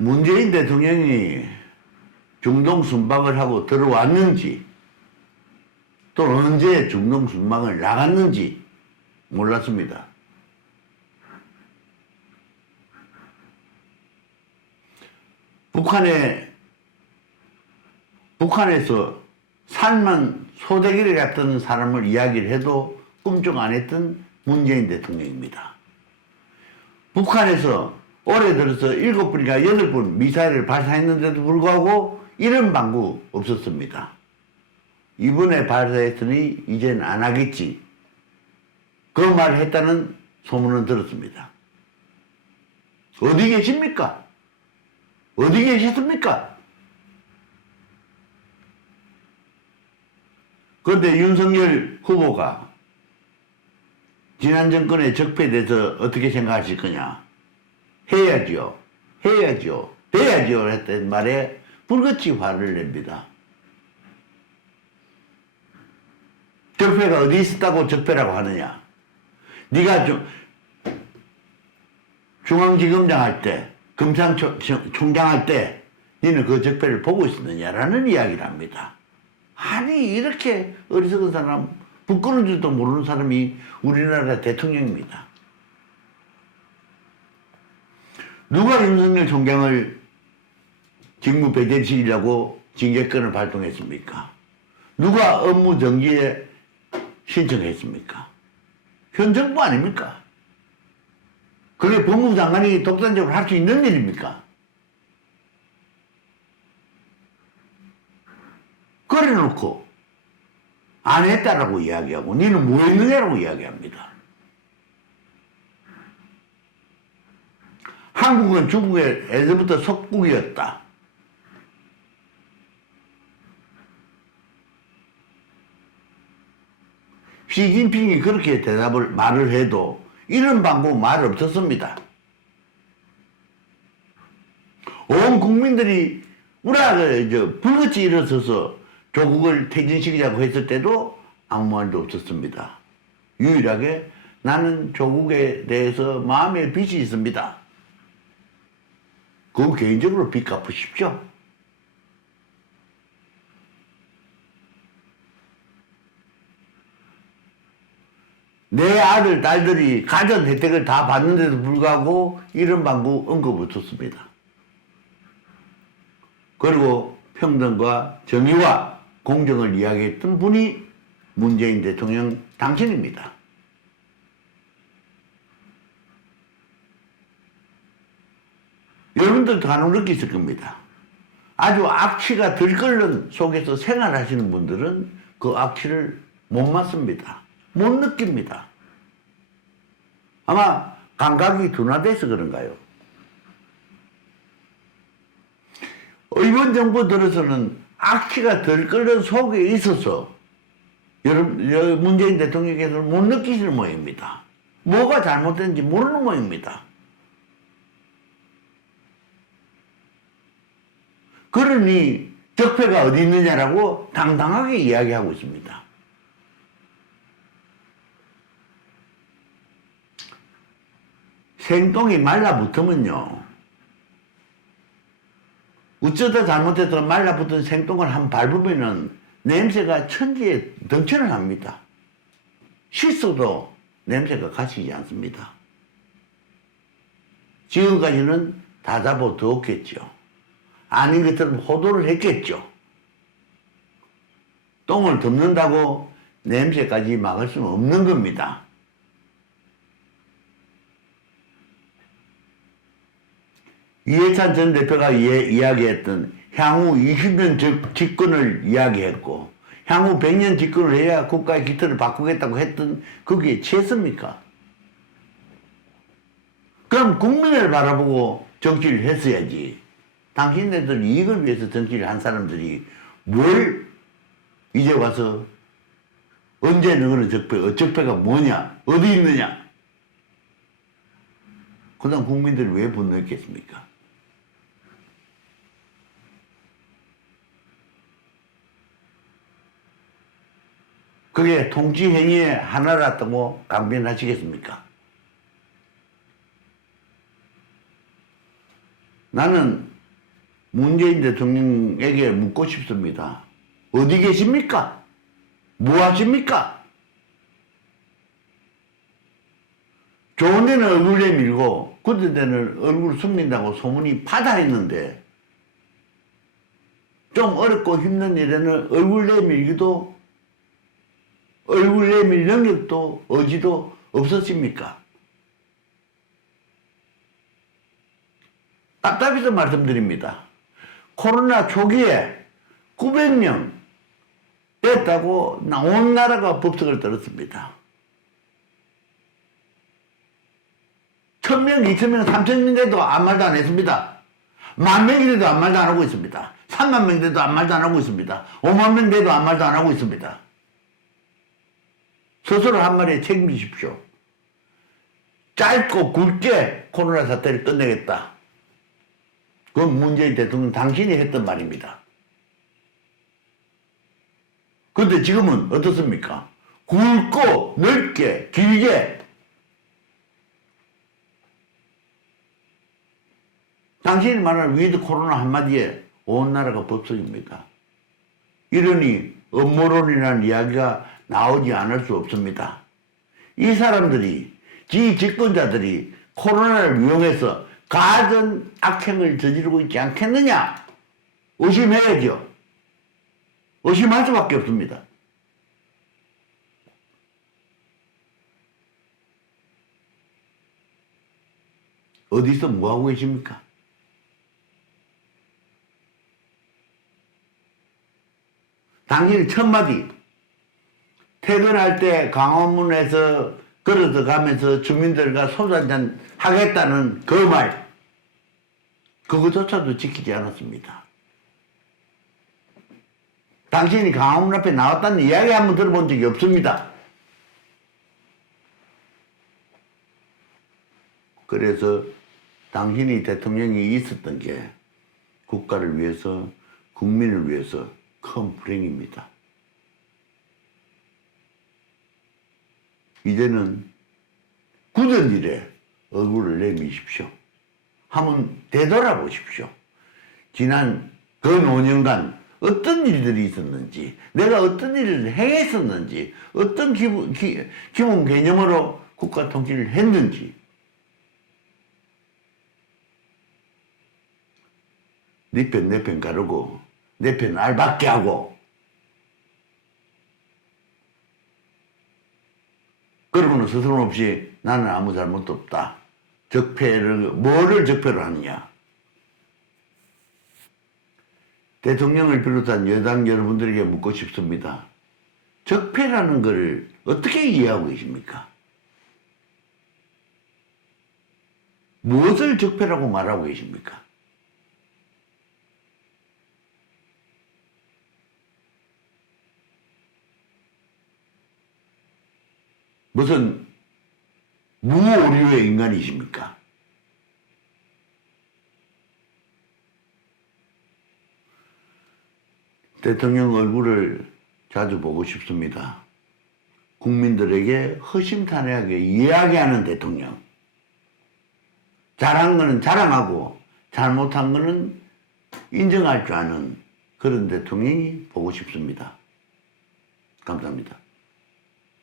문재인 대통령이 중동 순방을 하고 들어왔는지 또 언제 중동 순방을 나갔는지 몰랐습니다. 북한에서 살만 소대기를 같은 사람을 이야기를 해도 꿈쩍 안 했던 문재인 대통령입니다. 북한에서 올해 들어서 7번인가 8번 미사일을 발사했는데도 불구하고 이런 방구 없었습니다. 이번에 발사했으니 이젠 안 하겠지. 그 말을 했다는 소문은 들었습니다. 어디 계십니까? 어디 계셨습니까? 그런데 윤석열 후보가 지난 정권의 적폐에 대해서 어떻게 생각하실 거냐? 해야지요. 해야지요. 돼야지요. 했던 말에 불같이 화를 냅니다. 적폐가 어디 있었다고 적폐라고 하느냐? 네가 중앙지검장 할 때, 검찰총장 할 때 너는 그 적폐를 보고 있었느냐라는 이야기를 합니다. 아니 이렇게 어리석은 사람, 부끄러운 줄도 모르는 사람이 우리나라 대통령입니다. 누가 윤석열 총장을 직무 배제시키려고 징계권을 발동했습니까? 누가 업무 정지에 신청했습니까? 현 정부 아닙니까? 그게 법무부 장관이 독단적으로 할 수 있는 일입니까? 그래 놓고 안 했다라고 이야기하고 니는 뭐 했느냐라고 이야기합니다. 한국은 중국의 에서부터 속국이었다. 시진핑이 그렇게 말을 해도 이런 방법 말 없었습니다. 온 국민들이 불같이 일어서서 조국을 퇴진시키자고 했을 때도 아무 말도 없었습니다. 유일하게 나는 조국에 대해서 마음에 빚이 있습니다. 그건 개인적으로 빚 갚으십시오. 내 아들, 딸들이 가전 혜택을 다 받는데도 불구하고 이런 방구 언급 없었습니다. 그리고 평등과 정의와 공정을 이야기했던 분이 문재인 대통령 당신입니다. 여러분들도 간혹 느끼실 겁니다. 아주 악취가 들끓는 속에서 생활하시는 분들은 그 악취를 못 맡습니다. 못 느낍니다. 아마 감각이 둔화돼서 그런가요? 이번 정부 들어서는 악취가 덜 끓는 속에 있어서 문재인 대통령께서는 못 느끼시는 모양입니다. 뭐가 잘못된지 모르는 모양입니다. 그러니 적폐가 어디 있느냐라고 당당하게 이야기하고 있습니다. 생똥이 말라붙으면요. 어쩌다 잘못해서 말라붙은 생똥을 한 밟으면은 냄새가 천지에 덩천을 합니다. 씻어도 냄새가 가시지 않습니다. 지금까지는 다 잡아두었겠죠. 아닌 것처럼 호도를 했겠죠. 똥을 덮는다고 냄새까지 막을 수는 없는 겁니다. 이해찬 전 대표가 이야기했던 향후 20년 집권을 이야기했고 향후 100년 집권을 해야 국가의 기틀을 바꾸겠다고 했던 그게 취했습니까? 그럼 국민을 바라보고 정치를 했어야지. 당신네들 이익을 위해서 정치를 한 사람들이 뭘 이제 와서 언제 너는 적폐가 뭐냐? 어디 있느냐? 그 다음 국민들이 왜 분노했겠습니까? 그게 통치 행위의 하나라고 강변하시겠습니까? 나는 문재인 대통령에게 묻고 싶습니다. 어디 계십니까? 뭐 하십니까? 좋은 데는 얼굴 내밀고 그런 데는 얼굴 숨긴다고 소문이 파다했는데 좀 어렵고 힘든 일에는 얼굴 내밀기도 얼굴 내밀 능력도 의지도 없었습니까? 답답해서 말씀드립니다. 코로나 초기에 900명 됐다고 온 나라가 법석을 들었습니다. 1000명, 2000명, 3000명 돼도 아무 말도 안 했습니다. 10,000명이 돼도 아무 말도 안 하고 있습니다. 3만 명 돼도 아무 말도 안 하고 있습니다. 5만 명 돼도 아무 말도 안 하고 있습니다. 스스로 한 말에 책임지십시오. 짧고 굵게 코로나 사태를 끝내겠다. 그건 문재인 대통령 당신이 했던 말입니다. 그런데 지금은 어떻습니까? 굵고 넓게 길게 당신이 말하는 위드 코로나 한마디에 온 나라가 법석입니다. 이러니 음모론이라는 이야기가 나오지 않을 수 없습니다. 이 사람들이, 집권자들이 코로나를 이용해서 가진 악행을 저지르고 있지 않겠느냐? 의심해야죠. 의심할 수밖에 없습니다. 어디서 뭐하고 계십니까? 당신이 첫마디 퇴근할 때 광화문에서 걸어서 가면서 주민들과 소주 한잔 하겠다는 그 말 그거조차도 지키지 않았습니다. 당신이 광화문 앞에 나왔다는 이야기 한번 들어본 적이 없습니다. 그래서 당신이 대통령이 있었던 게 국가를 위해서 국민을 위해서 큰 불행입니다. 이제는 굳은 일에 얼굴을 내미십시오. 한번 되돌아보십시오. 지난 근 5년간 어떤 일들이 있었는지, 내가 어떤 일을 행했었는지, 어떤 기본 개념으로 국가 통치를 했는지, 네 편 내 편 가르고 내 편 알받게 하고 그러고는 스스럼 없이 나는 아무 잘못도 없다. 뭐를 적폐로 하느냐. 대통령을 비롯한 여당 여러분들에게 묻고 싶습니다. 적폐라는 것을 어떻게 이해하고 계십니까? 무엇을 적폐라고 말하고 계십니까? 무슨 무오류의 인간이십니까? 대통령 얼굴을 자주 보고 싶습니다. 국민들에게 허심탄회하게 이야기하는 대통령. 잘한 거는 자랑하고 잘못한 거는 인정할 줄 아는 그런 대통령이 보고 싶습니다. 감사합니다.